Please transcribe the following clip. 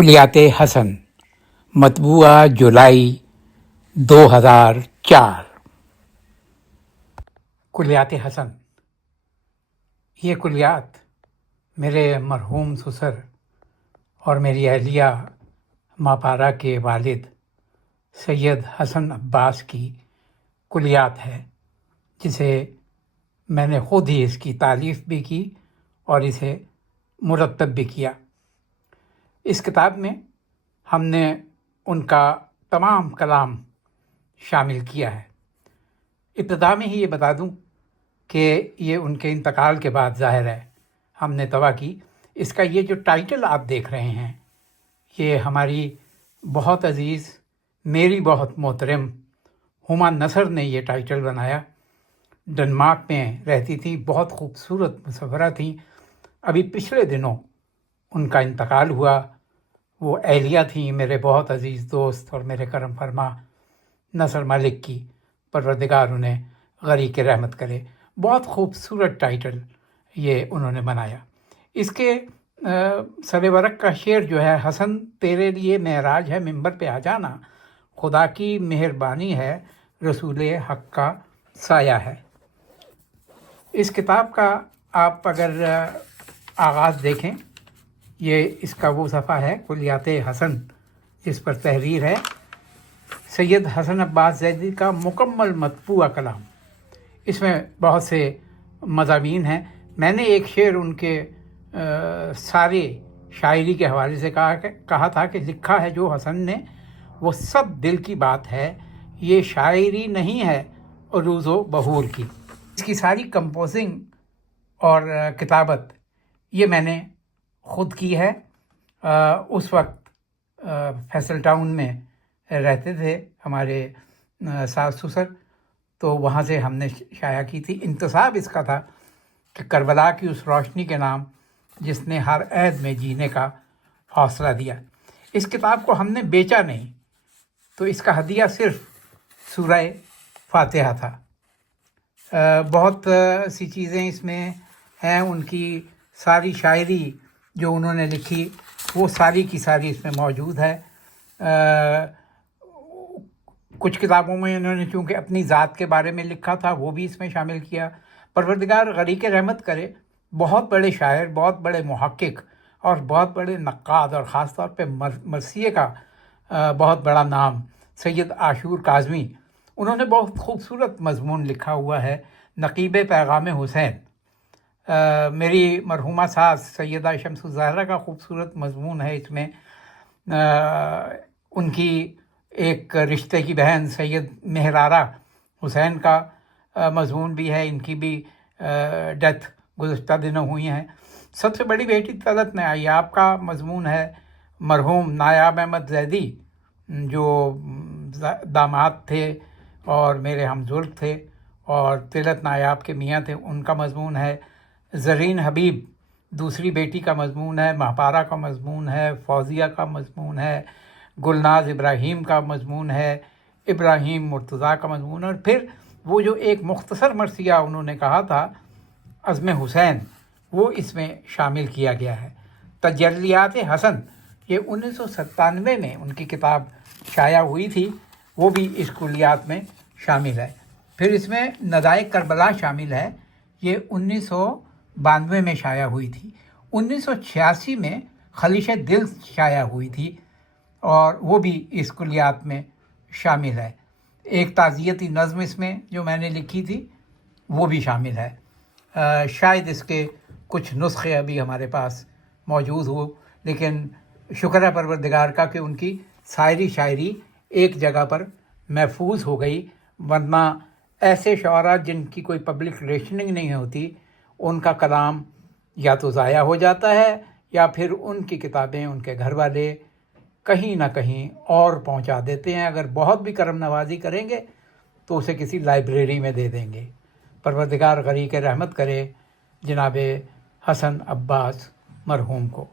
کلیات حسن، مطبوعہ جولائی 2004۔ کلیات حسن، یہ کلیات میرے مرحوم سسر اور میری اہلیہ ماپارا کے والد سید حسن عباس کی کلیات ہے، جسے میں نے خود ہی اس کی تالیف بھی کی اور اسے مرتب بھی کیا۔ اس کتاب میں ہم نے ان کا تمام کلام شامل کیا ہے۔ ابتدا میں ہی یہ بتا دوں کہ یہ ان کے انتقال کے بعد ظاہر ہے ہم نے طبع کی۔ اس کا یہ جو ٹائٹل آپ دیکھ رہے ہیں، یہ ہماری بہت عزیز، میری بہت محترم ہما نثر نے یہ ٹائٹل بنایا۔ ڈنمارک میں رہتی تھی، بہت خوبصورت مصورہ تھیں۔ ابھی پچھلے دنوں ان کا انتقال ہوا۔ وہ اہلیہ تھیں میرے بہت عزیز دوست اور میرے کرم فرما نصر ملک کی، پروردگار انہیں غریق رحمت کرے۔ بہت خوبصورت ٹائٹل یہ انہوں نے بنایا۔ اس کے سر ورق کا شعر جو ہے، حسن تیرے لیے معراج ہے ممبر پہ آ جانا، خدا کی مہربانی ہے رسول حق کا سایہ ہے۔ اس کتاب کا آپ اگر آغاز دیکھیں، یہ اس کا وہ صفحہ ہے کلیات حسن، جس پر تحریر ہے سید حسن عباس زیدی کا مکمل مطبوعہ کلام۔ اس میں بہت سے مضامین ہیں۔ میں نے ایک شعر ان کے سارے شاعری کے حوالے سے کہا تھا کہ لکھا ہے جو حسن نے وہ سب دل کی بات ہے، یہ شاعری نہیں ہے عروض و بحور کی۔ اس کی ساری کمپوزنگ اور کتابت یہ میں نے خود کی ہے۔ اس وقت فیصل ٹاؤن میں رہتے تھے ہمارے ساس سسر، تو وہاں سے ہم نے شائع کی تھی۔ انتساب اس کا تھا کہ کربلا کی اس روشنی کے نام جس نے ہر عہد میں جینے کا حوصلہ دیا۔ اس کتاب کو ہم نے بیچا نہیں، تو اس کا ہدیہ صرف سورہ فاتحہ تھا۔ بہت سی چیزیں اس میں ہیں۔ ان کی ساری شاعری جو انہوں نے لکھی وہ ساری کی ساری اس میں موجود ہے۔ کچھ کتابوں میں انہوں نے چونکہ اپنی ذات کے بارے میں لکھا تھا، وہ بھی اس میں شامل کیا۔ پروردگار غریق رحمت کرے، بہت بڑے شاعر، بہت بڑے محقق اور بہت بڑے نقاد، اور خاص طور پہ مرثیے کا بہت بڑا نام سید عاشور کاظمی، انہوں نے بہت خوبصورت مضمون لکھا ہوا ہے، نقیب پیغام حسین۔ میری مرحومہ ساس سیدہ شمس الزہرا کا خوبصورت مضمون ہے اس میں۔ ان کی ایک رشتے کی بہن سید مہرارہ حسین کا مضمون بھی ہے۔ ان کی بھی ڈیتھ گزشتہ دنوں ہوئی ہیں۔ سب سے بڑی بیٹی طلعت نایاب کا مضمون ہے۔ مرحوم نایاب احمد زیدی جو داماد تھے اور میرے ہمزلف تھے اور طلعت نایاب کے میاں تھے، ان کا مضمون ہے۔ زرین حبیب دوسری بیٹی کا مضمون ہے۔ ماپارا کا مضمون ہے۔ فوزیہ کا مضمون ہے۔ گلناز ابراہیم کا مضمون ہے۔ ابراہیم مرتضیٰ کا مضمون ہے۔ اور پھر وہ جو ایک مختصر مرثیہ انہوں نے کہا تھا عزم حسین، وہ اس میں شامل کیا گیا ہے۔ تجلیات حسن یہ 1997 میں ان کی کتاب شائع ہوئی تھی، وہ بھی اس کلیات میں شامل ہے۔ پھر اس میں ندائے کربلا شامل ہے، یہ 1992 میں شائع ہوئی تھی۔ 1986 میں خلیش دل شائع ہوئی تھی اور وہ بھی اس کلیات میں شامل ہے۔ ایک تعزیتی نظم اس میں جو میں نے لکھی تھی وہ بھی شامل ہے۔ شاید اس کے کچھ نسخے ابھی ہمارے پاس موجود ہو، لیکن شکر ہے پروردگار کا کہ ان کی ساری شاعری ایک جگہ پر محفوظ ہو گئی، ورنہ ایسے شعراء جن کی کوئی پبلک ریشننگ نہیں ہوتی، ان کا کلام یا تو ضائع ہو جاتا ہے یا پھر ان کی کتابیں ان کے گھر والے کہیں نہ کہیں اور پہنچا دیتے ہیں۔ اگر بہت بھی کرم نوازی کریں گے تو اسے کسی لائبریری میں دے دیں گے۔ پروردگار غریق رحمت کرے جناب حسن عباس مرحوم کو۔